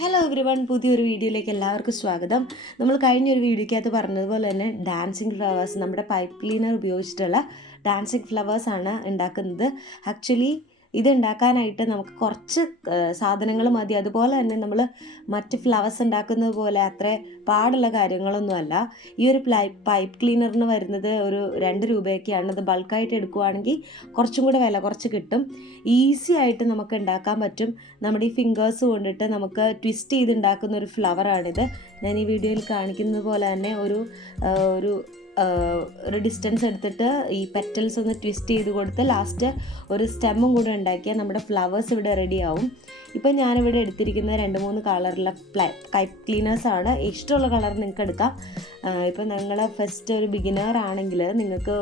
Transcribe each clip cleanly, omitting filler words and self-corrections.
Hello everyone, പുതിയൊരു വീഡിയോയിലേക്ക് എല്ലാവർക്കും സ്വാഗതം. നമ്മൾ കഴിഞ്ഞൊരു വീഡിയോയ്ക്കകത്ത് പറഞ്ഞതുപോലെ തന്നെ ഡാൻസിങ് ഫ്ലവേഴ്സ്, നമ്മുടെ പൈപ്പ് ക്ലീനർ ഉപയോഗിച്ചിട്ടുള്ള ഡാൻസിങ് ഫ്ലവേഴ്സാണ് ഉണ്ടാക്കുന്നത്. ആക്ച്വലി ഇത് ഉണ്ടാക്കാനായിട്ട് നമുക്ക് കുറച്ച് സാധനങ്ങൾ മതി. അതുപോലെ തന്നെ നമ്മൾ മറ്റ് ഫ്ലവേഴ്സ് ഉണ്ടാക്കുന്നത് പോലെ അത്ര പാടുള്ള കാര്യങ്ങളൊന്നുമല്ല. ഈ ഒരു പൈപ്പ് ക്ലീനറിന് വരുന്നത് ഒരു 2 രൂപയൊക്കെയാണ്. അത് ബൾക്കായിട്ട് എടുക്കുവാണെങ്കിൽ കുറച്ചും കൂടെ വില കുറച്ച് കിട്ടും. ഈസി ആയിട്ട് നമുക്ക് ഉണ്ടാക്കാൻ പറ്റും. നമ്മുടെ ഈ ഫിംഗേഴ്സ് കൊണ്ടിട്ട് നമുക്ക് ട്വിസ്റ്റ് ചെയ്ത് ഉണ്ടാക്കുന്ന ഒരു ഫ്ലവറാണിത്. ഞാൻ ഈ വീഡിയോയിൽ കാണിക്കുന്നത് പോലെ തന്നെ ഒരു ഒരു ഡിസ്റ്റൻസ് എടുത്തിട്ട് ഈ പെറ്റൽസ് ഒന്ന് ട്വിസ്റ്റ് ചെയ്ത് കൊടുത്ത് ലാസ്റ്റ് ഒരു സ്റ്റെമ്മും കൂടെ ഉണ്ടാക്കിയാൽ നമ്മുടെ ഫ്ലവേഴ്സ് ഇവിടെ റെഡി ആവും. ഇപ്പം ഞാനിവിടെ എടുത്തിരിക്കുന്ന 2-3 കളറിലെ പൈപ്പ് ക്ലീനേഴ്സാണ്. ഇഷ്ടമുള്ള കളർ നിങ്ങൾക്ക് എടുക്കാം. ഇപ്പം നിങ്ങൾ ഫസ്റ്റ് ഒരു ബിഗിനർ ആണെങ്കിൽ നിങ്ങൾക്ക്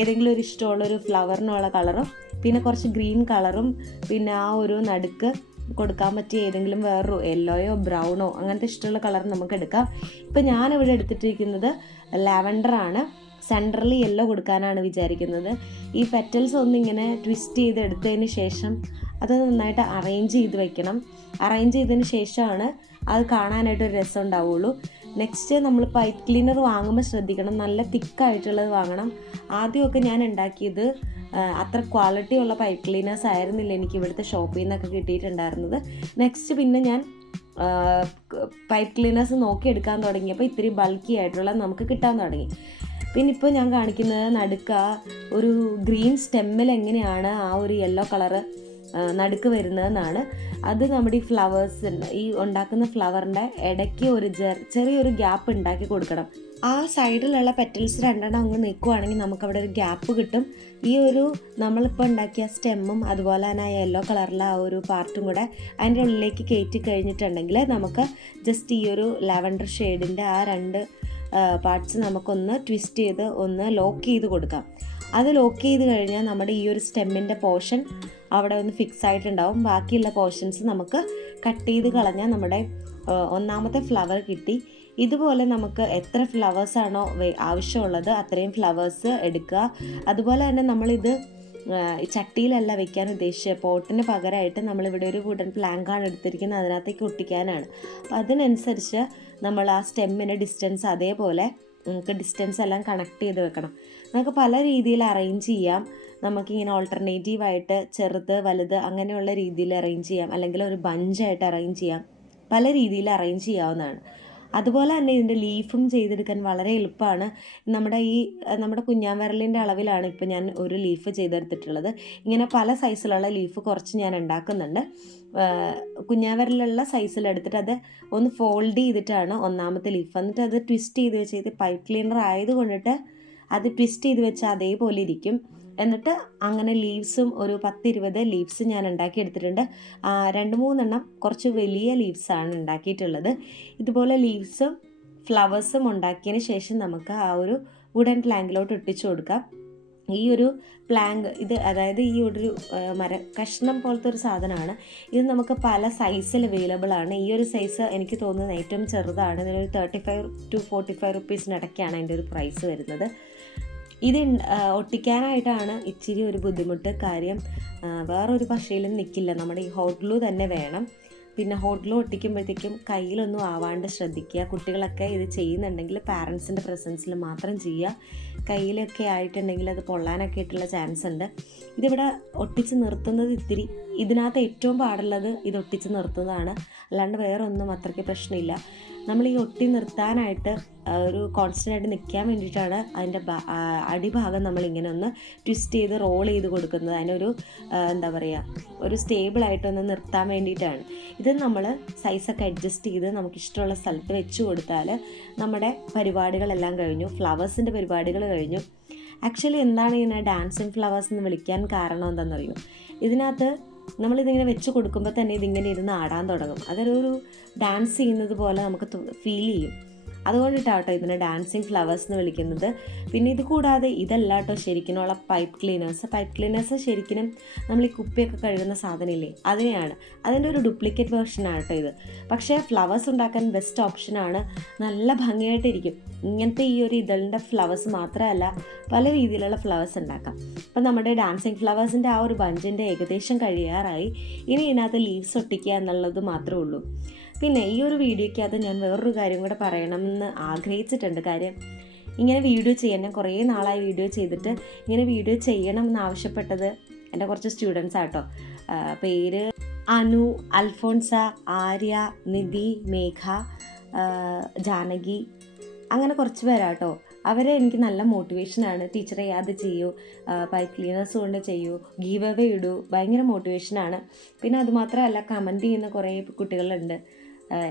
ഏതെങ്കിലും ഒരു ഇഷ്ടമുള്ളൊരു ഫ്ലവറിനുള്ള കളറും പിന്നെ കുറച്ച് ഗ്രീൻ കളറും പിന്നെ ആ ഒരു നടുക്ക് കൊടുക്കാൻ പറ്റിയ ഏതെങ്കിലും വേറൊരു യെല്ലോയോ ബ്രൗണോ അങ്ങനത്തെ ഇഷ്ടമുള്ള കളർ നമുക്ക് എടുക്കാം. ഇപ്പം ഞാനിവിടെ എടുത്തിട്ടിരിക്കുന്നത് ലാവൻഡറാണ്. സെൻട്രലി യെല്ലോ കൊടുക്കാനാണ് വിചാരിക്കുന്നത്. ഈ പെറ്റൽസ് ഒന്നിങ്ങനെ ട്വിസ്റ്റ് ചെയ്ത് എടുത്തതിന് ശേഷം അത് നന്നായിട്ട് അറേഞ്ച് ചെയ്ത് വെക്കണം. അറേഞ്ച് ചെയ്തതിന് ശേഷമാണ് അത് കാണാനായിട്ടൊരു രസം ഉണ്ടാവുള്ളൂ. നെക്സ്റ്റ് നമ്മൾ പൈപ്പ് ക്ലീനർ വാങ്ങുമ്പോൾ ശ്രദ്ധിക്കണം, നല്ല തിക്കായിട്ടുള്ളത് വാങ്ങണം. ആദ്യമൊക്കെ ഞാൻ ഉണ്ടാക്കിയത് അത്ര ക്വാളിറ്റി ഉള്ള പൈപ്പ് ക്ലീനേഴ്സ് ആയിരുന്നില്ല എനിക്ക് ഇവിടുത്തെ ഷോപ്പിൽ നിന്നൊക്കെ കിട്ടിയിട്ടുണ്ടായിരുന്നത്. നെക്സ്റ്റ് പിന്നെ ഞാൻ പൈപ്പ് ക്ലീനേഴ്സ് നോക്കിയെടുക്കാൻ തുടങ്ങിയപ്പോൾ ഇത്തിരി ബൾക്കി ആയിട്ടുള്ള നമുക്ക് കിട്ടാൻ തുടങ്ങി. പിന്നെ ഇപ്പോൾ ഞാൻ കാണിക്കുന്നത് നടുക്ക് ഒരു ഗ്രീൻ സ്റ്റെമ്മിൽ എങ്ങനെയാണ് ആ ഒരു യെല്ലോ കളറ് നടുക്ക് വരുന്നതെന്നാണ്. അത് നമ്മുടെ ഈ ഫ്ലവേഴ്സ്, ഈ ഉണ്ടാക്കുന്ന ഫ്ലവറിൻ്റെ ഇടയ്ക്ക് ഒരു ചെറിയൊരു ഗ്യാപ്പ് ഉണ്ടാക്കി കൊടുക്കണം. ആ സൈഡിലുള്ള പെറ്റൽസ് 2 അങ്ങ് നിൽക്കുവാണെങ്കിൽ നമുക്കവിടെ ഒരു ഗ്യാപ്പ് കിട്ടും. ഈ ഒരു നമ്മളിപ്പോൾ ഉണ്ടാക്കിയ സ്റ്റെമ്മും അതുപോലെ തന്നെ ആ യെല്ലോ കളറിലെ ആ ഒരു പാർട്ടും കൂടെ അതിൻ്റെ ഉള്ളിലേക്ക് കയറ്റി കഴിഞ്ഞിട്ടുണ്ടെങ്കിൽ നമുക്ക് ജസ്റ്റ് ഈ ഒരു ലാവൻഡർ ഷെയ്ഡിൻ്റെ ആ 2 പാർട്സ് നമുക്കൊന്ന് ട്വിസ്റ്റ് ചെയ്ത് ഒന്ന് ലോക്ക് ചെയ്ത് കൊടുക്കാം. അത് ലോക്ക് ചെയ്ത് കഴിഞ്ഞാൽ നമ്മുടെ ഈ ഒരു സ്റ്റെമ്മിൻ്റെ പോർഷൻ അവിടെ ഒന്ന് ഫിക്സ് ആയിട്ടുണ്ടാവും. ബാക്കിയുള്ള പോർഷൻസ് നമുക്ക് കട്ട് ചെയ്ത് കളഞ്ഞാൽ നമ്മുടെ ഒന്നാമത്തെ ഫ്ലവർ കിട്ടി. ഇതുപോലെ നമുക്ക് എത്ര ഫ്ലവേഴ്സാണോ ആവശ്യമുള്ളത് അത്രയും ഫ്ലവേഴ്സ് എടുക്കുക. അതുപോലെ തന്നെ നമ്മളിത് ചട്ടിയിലല്ല വെക്കാൻ ഉദ്ദേശിച്ച പോട്ടിന് പകരമായിട്ട് നമ്മളിവിടെ ഒരു വുഡൻ പ്ലാങ്കാണ് എടുത്തിരിക്കുന്നത്, അതിനകത്തേക്ക് ഒട്ടിക്കാനാണ്. അപ്പോൾ അതിനനുസരിച്ച് നമ്മൾ ആ സ്റ്റെമ്മിന് ഡിസ്റ്റൻസ് അതേപോലെ നമുക്ക് ഡിസ്റ്റൻസ് എല്ലാം കണക്ട് ചെയ്ത് വെക്കണം. നമുക്ക് പല രീതിയിൽ അറേഞ്ച് ചെയ്യാം. നമുക്കിങ്ങനെ ഓൾട്ടർനേറ്റീവായിട്ട് ചെറുത് വലുത് അങ്ങനെയുള്ള രീതിയിൽ അറേഞ്ച് ചെയ്യാം, അല്ലെങ്കിൽ ഒരു ബഞ്ചായിട്ട് അറേഞ്ച് ചെയ്യാം. പല രീതിയിൽ അറേഞ്ച് ചെയ്യാവുന്നതാണ്. അതുപോലെ തന്നെ ഇതിൻ്റെ ലീഫും ചെയ്തെടുക്കാൻ വളരെ എളുപ്പമാണ്. നമ്മുടെ കുഞ്ഞാൻവിരലിൻ്റെ അളവിലാണ് ഇപ്പോൾ ഞാൻ ഒരു ലീഫ് ചെയ്തെടുത്തിട്ടുള്ളത്. ഇങ്ങനെ പല സൈസിലുള്ള ലീഫ് കുറച്ച് ഞാൻ ഉണ്ടാക്കുന്നുണ്ട്. കുഞ്ഞാൻവിരലുള്ള സൈസിലെടുത്തിട്ട് അത് ഒന്ന് ഫോൾഡ് ചെയ്തിട്ടാണ് ഒന്നാമത്തെ ലീഫ്, എന്നിട്ട് അത് ട്വിസ്റ്റ് ചെയ്ത് വെച്ച് പൈപ്പ് ക്ലീനർ ആയതുകൊണ്ടിട്ട് അത് ട്വിസ്റ്റ് ചെയ്ത് വെച്ചാൽ അതേപോലെ ഇരിക്കും. എന്നിട്ട് അങ്ങനെ ലീവ്സും ഒരു 10-20 ലീവ്സ് ഞാൻ ഉണ്ടാക്കിയെടുത്തിട്ടുണ്ട്. 2-3 കുറച്ച് വലിയ ലീവ്സാണ് ഉണ്ടാക്കിയിട്ടുള്ളത്. ഇതുപോലെ ലീവ്സും ഫ്ലവേഴ്സും ഉണ്ടാക്കിയതിന് ശേഷം നമുക്ക് ആ ഒരു വുഡൻ പ്ലാങ്കിലോട്ട് ഒട്ടിച്ചു കൊടുക്കാം. ഈ ഒരു പ്ലാങ്ക് അതായത് ഈ ഒരു കഷ്ണം പോലത്തെ ഒരു സാധനമാണ്. ഇത് നമുക്ക് പല സൈസിൽ അവൈലബിൾ ആണ്. ഈ ഒരു സൈസ് എനിക്ക് തോന്നുന്നത് ഏറ്റവും ചെറുതാണ്. ഇതിനൊരു 35 to 45 റുപ്പീസിനിടയ്ക്കാണ് അതിൻ്റെ ഒരു പ്രൈസ് വരുന്നത്. ഇത് ഒട്ടിക്കാനായിട്ടാണ് ഇച്ചിരി ഒരു ബുദ്ധിമുട്ട്. കാര്യം വേറൊരു പശയിലും നിൽക്കില്ല, നമ്മുടെ ഈ ഹോട്ട് ഗ്ലൂ തന്നെ വേണം. പിന്നെ ഹോട്ട് ഗ്ലൂ ഒട്ടിക്കുമ്പോഴത്തേക്കും കയ്യിലൊന്നും ആവാണ്ട് ശ്രദ്ധിക്കുക. കുട്ടികളൊക്കെ ഇത് ചെയ്യുന്നുണ്ടെങ്കിൽ പാരൻസിൻ്റെ പ്രസൻസിൽ മാത്രം ചെയ്യുക. കയ്യിലൊക്കെ ആയിട്ടുണ്ടെങ്കിൽ അത് പൊള്ളാനൊക്കെ ആയിട്ടുള്ള ചാൻസ് ഉണ്ട്. ഇതിവിടെ ഒട്ടിച്ച് നിർത്തുന്നത് ഇതിനകത്ത് ഏറ്റവും പാടുള്ളത് ഇത് ഒട്ടിച്ച് നിർത്തുന്നതാണ്. അല്ലാണ്ട് വേറെ ഒന്നും അത്രയ്ക്ക് പ്രശ്നമില്ല. നമ്മൾ ഈ ഒട്ടി നിർത്താനായിട്ട് ഒരു കോൺസ്റ്റൻ്റ് ആയിട്ട് നിൽക്കാൻ വേണ്ടിയിട്ടാണ് അതിൻ്റെ അടിഭാഗം നമ്മളിങ്ങനെ ഒന്ന് ട്വിസ്റ്റ് ചെയ്ത് റോൾ ചെയ്ത് കൊടുക്കുന്നത്. അതിനൊരു ഒരു സ്റ്റേബിളായിട്ടൊന്ന് നിർത്താൻ വേണ്ടിയിട്ടാണ്. ഇത് നമ്മൾ സൈസൊക്കെ അഡ്ജസ്റ്റ് ചെയ്ത് നമുക്കിഷ്ടമുള്ള സ്ഥലത്ത് വെച്ച് കൊടുത്താൽ നമ്മുടെ പരിപാടികളെല്ലാം കഴിഞ്ഞു, ഫ്ലവേഴ്സിൻ്റെ പരിപാടികൾ കഴിഞ്ഞു. ആക്ച്വലി എന്താണ് ഇങ്ങനെ ഡാൻസിങ് ഫ്ലവേഴ്സ് എന്ന് വിളിക്കാൻ കാരണം എന്താണെന്നറിയോ? ഇതിനകത്ത് നമ്മളിതിങ്ങനെ വെച്ച് കൊടുക്കുമ്പോൾ തന്നെ ഇതിങ്ങനെ ഇരുന്ന് ആടാൻ തുടങ്ങും. അതൊരു ഡാൻസ് ചെയ്യുന്നത് പോലെ നമുക്ക് ഫീൽ ചെയ്യും. അതുകൊണ്ടിട്ടാട്ടോ ഇതിനെ ഡാൻസിങ് ഫ്ലവേഴ്സ് എന്ന് വിളിക്കുന്നത്. പിന്നെ ഇത് കൂടാതെ ഇതല്ല കേട്ടോ ശരിക്കുമുള്ള പൈപ്പ് ക്ലീനേഴ്സ് ശരിക്കും നമ്മൾ ഈ കുപ്പിയൊക്കെ കഴുകുന്ന സാധനമില്ലേ, അതിനെയാണ്. അതിൻ്റെ ഒരു ഡ്യൂപ്ലിക്കേറ്റ് വേർഷനാണ് കേട്ടോ ഇത്. പക്ഷേ ഫ്ലവേഴ്സ് ഉണ്ടാക്കാൻ ബെസ്റ്റ് ഓപ്ഷനാണ്. നല്ല ഭംഗിയായിട്ടിരിക്കും. ഇങ്ങനത്തെ ഈ ഒരു ഇതളിൻ്റെ ഫ്ലവേഴ്സ് മാത്രമല്ല, പല രീതിയിലുള്ള ഫ്ലവേഴ്സ് ഉണ്ടാക്കാം. അപ്പം നമ്മുടെ ഡാൻസിങ് ഫ്ലവേഴ്സിൻ്റെ ആ ഒരു ബഞ്ചിൻ്റെ ഏകദേശം കഴിയാറായി. ഇനി ഇതിനകത്ത് ലീവ്സ് ഒട്ടിക്കുക എന്നുള്ളത് മാത്രമേ ഉള്ളൂ. പിന്നെ ഈ ഒരു വീഡിയോയ്ക്കകത്ത് ഞാൻ വേറൊരു കാര്യം കൂടെ പറയണമെന്ന് ആഗ്രഹിച്ചിട്ടുണ്ട്. കാര്യം ഇങ്ങനെ വീഡിയോ ചെയ്യാൻ ഞാൻ കുറേ നാളായി വീഡിയോ ചെയ്തിട്ട് ഇങ്ങനെ വീഡിയോ ചെയ്യണം എന്നാവശ്യപ്പെട്ടത് എൻ്റെ കുറച്ച് സ്റ്റുഡൻസ് ആട്ടോ. പേര് അനു, അൽഫോൺസ, ആര്യ, നിധി, മേഘ, ജാനകി, അങ്ങനെ കുറച്ച് പേരാട്ടോ. അവരെ എനിക്ക് നല്ല മോട്ടിവേഷനാണ്. ടീച്ചറെ അത് ചെയ്യൂ, പൈപ്പ് ക്ലീനേഴ്സ് കൊണ്ട് ചെയ്യൂ, ഗീവ് അവേ ഇടൂ, ഭയങ്കര മോട്ടിവേഷനാണ്. പിന്നെ അതുമാത്രമല്ല കമൻറ്റ് ചെയ്യുന്ന കുറേ കുട്ടികളുണ്ട്.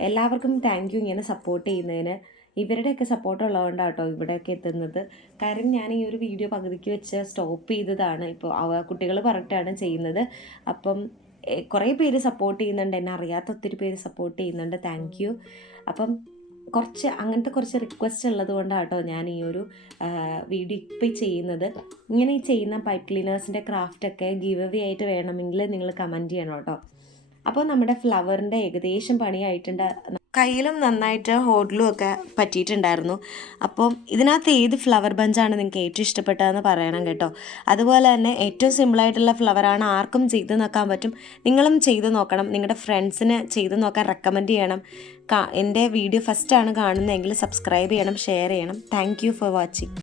എല്ലാവർക്കും താങ്ക് യു ഇങ്ങനെ സപ്പോർട്ട് ചെയ്യുന്നതിന്. ഇവരുടെയൊക്കെ സപ്പോർട്ട് ഉള്ളതുകൊണ്ടാട്ടോ ഇവിടെയൊക്കെ എത്തുന്നത്. കാര്യം ഞാൻ ഈ ഒരു വീഡിയോ പകുതിക്ക് വെച്ച് സ്റ്റോപ്പ് ചെയ്തതാണ്. ഇപ്പോൾ കുട്ടികൾ പറഞ്ഞിട്ടാണ് ചെയ്യുന്നത്. അപ്പം കുറേ പേര് സപ്പോർട്ട് ചെയ്യുന്നുണ്ട്, എന്നെ അറിയാത്ത ഒത്തിരി പേര് സപ്പോർട്ട് ചെയ്യുന്നുണ്ട്. Thank you. അപ്പം അങ്ങനത്തെ കുറച്ച് റിക്വസ്റ്റ് ഉള്ളത് കൊണ്ടാട്ടോ ഞാൻ ഈ ഒരു വീഡിയോ ഇപ്പോൾ ചെയ്യുന്നത്. ഇങ്ങനെ ഈ ചെയ്യുന്ന പൈപ്പ് ക്ലീനേഴ്സിൻ്റെ ക്രാഫ്റ്റൊക്കെ ഗീവ് അവേ ആയിട്ട് വേണമെങ്കിൽ നിങ്ങൾ കമൻറ്റ് ചെയ്യണം കേട്ടോ. അപ്പോൾ നമ്മുടെ ഫ്ലവറിൻ്റെ ഏകദേശം പണിയായിട്ടുണ്ട്. കയ്യിലും നന്നായിട്ട് ഹോഡിലും ഒക്കെ പറ്റിയിട്ടുണ്ടായിരുന്നു. അപ്പം ഇതിനകത്ത് ഏത് ഫ്ലവർ ബഞ്ചാണ് നിങ്ങൾക്ക് ഏറ്റവും ഇഷ്ടപ്പെട്ടതെന്ന് പറയണം കേട്ടോ. അതുപോലെ തന്നെ ഏറ്റവും സിമ്പിളായിട്ടുള്ള ഫ്ലവറാണ്, ആർക്കും ചെയ്ത് നോക്കാൻ പറ്റും. നിങ്ങളും ചെയ്ത് നോക്കണം, നിങ്ങളുടെ ഫ്രണ്ട്സിന് ചെയ്ത് നോക്കാൻ റെക്കമെൻഡ് ചെയ്യണം. എൻ്റെ വീഡിയോ ഫസ്റ്റാണ് കാണുന്നതെങ്കിൽ സബ്സ്ക്രൈബ് ചെയ്യണം, ഷെയർ ചെയ്യണം. Thank you for watching.